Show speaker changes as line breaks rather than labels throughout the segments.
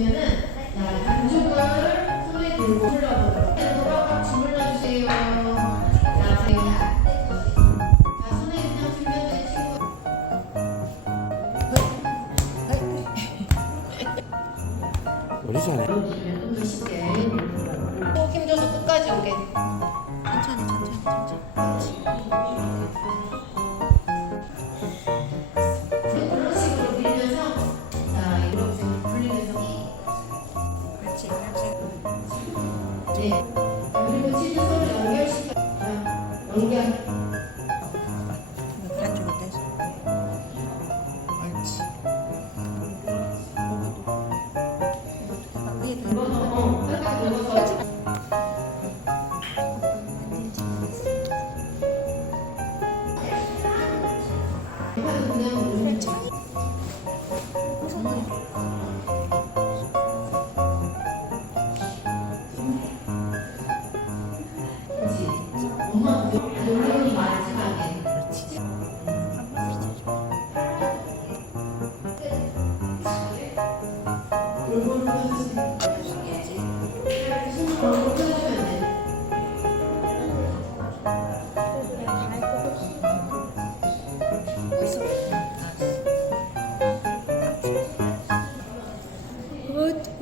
보면은 반죽을 손에 들고 흘러보더라고요. 나세요. 손에 그냥 주물러주세요 어디 사네? 좀더 쉽게 꼭 힘줘서 끝까지 오게.
천천히 천천히. 천천히.
네. 자, 그리고 치즈 손을 연결시켜. 아, 연결.
한쪽을 떼서. 옳지. 이것도.
이것도.
이것도.
이것도. 이것도. 어,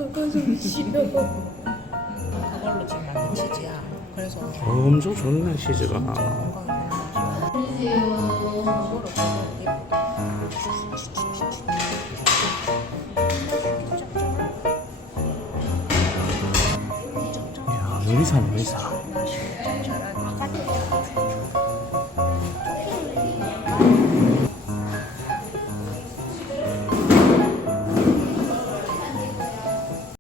저거 싫어.
그걸로 지금 만든 치즈야. 그래서.
엄청 좋네 치즈가. 야 요리사네 요리사.